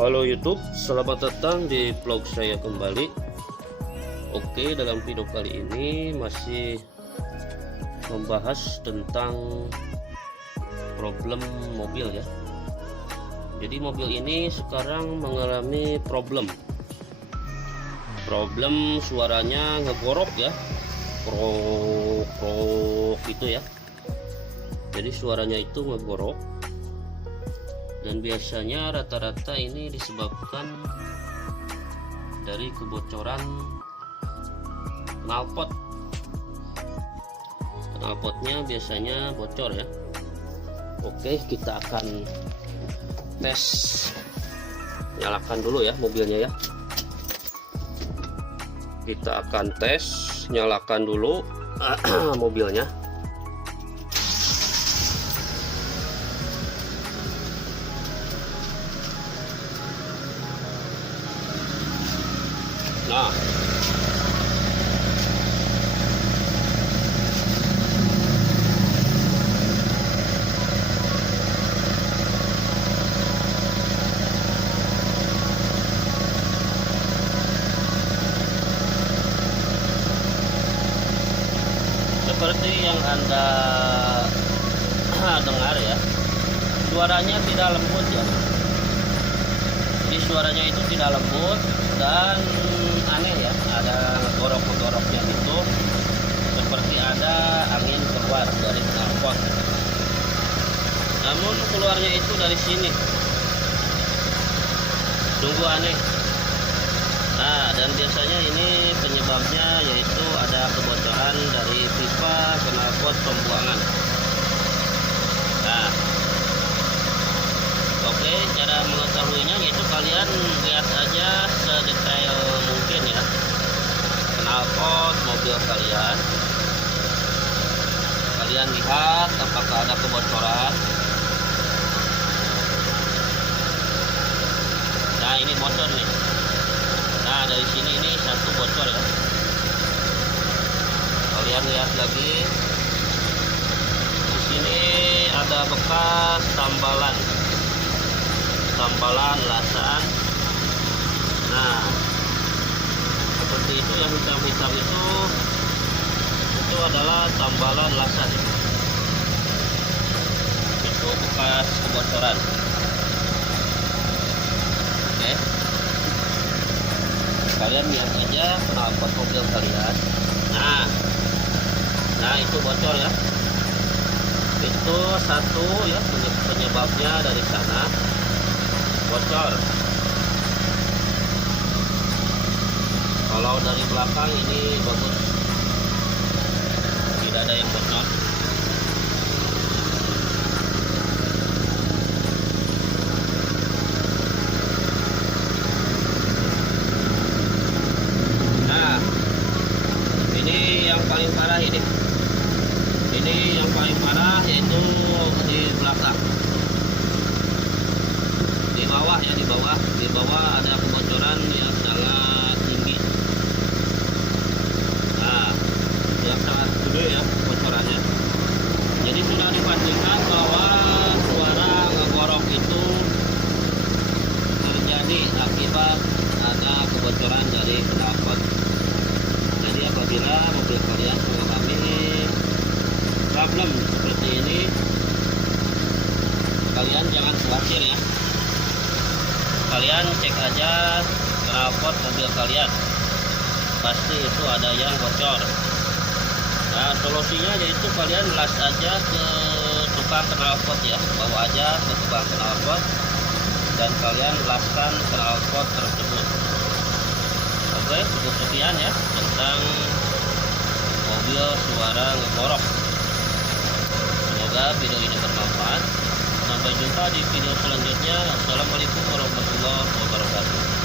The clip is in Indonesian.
Halo YouTube, selamat datang di vlog saya kembali. Oke, dalam video kali ini masih membahas tentang problem mobil ya. Jadi mobil ini sekarang mengalami problem suaranya ngegorok ya, krok gitu ya. Jadi suaranya itu ngegorok, dan biasanya rata-rata ini disebabkan dari kebocoran knalpot. Knalpotnya biasanya bocor ya. Oke, kita akan tes. Nyalakan dulu ya mobilnya ya. Kita akan tes, nyalakan dulu mobilnya. Nah, seperti yang Anda dengar ya, suaranya tidak lembut ya. Jadi suaranya itu tidak lembut dan aneh ya, ada ngegorok-ngegoroknya gitu, seperti ada angin keluar dari knalpot. Namun keluarnya itu dari sini, sungguh aneh. Nah, dan biasanya ini penyebabnya yaitu ada kebocoran dari pipa knalpot pembuangan. Nah, oke, cara mengetahuinya yaitu kalian lihat aja sedetail mungkin ya knalpot mobil kalian. Kalian lihat apakah ada kebocoran. Nah, ini bocor nih. Nah, dari sini ini satu bocor ya. Kalian lihat lagi. Di sini ada bekas tambalan lasaan. Nah, seperti itu, yang hitam-hitam itu adalah tambalan lasan. Itu bekas kebocoran. Oke, kalian lihat aja knalpot mobil kalian. Nah itu bocor ya. Itu satu ya penyebabnya, dari sana bocor. Kalau dari belakang ini bagus, tidak ada yang bocor. Nah, ini yang paling parah ini yang paling parah, yaitu di belakang. Di bawah ada kebocoran yang sangat tinggi. Nah, yang sangat gede ya kebocorannya. Jadi sudah dipastikan bahwa suara ngegorok itu terjadi akibat ada kebocoran dari knalpot. Jadi apabila mobil kalian mengalami problem seperti ini, kalian jangan khawatir ya. Kalian cek aja knalpot mobil kalian, pasti itu ada yang bocor. Nah, solusinya yaitu kalian las aja ke tukang knalpot ya, bawa aja ke tukang knalpot dan kalian laskan knalpot tersebut. Oke, cukup sekian ya tentang mobil suara ngegorok. Semoga video ini bermanfaat. Sampai jumpa di video selanjutnya. Assalamualaikum warahmatullahi wabarakatuh.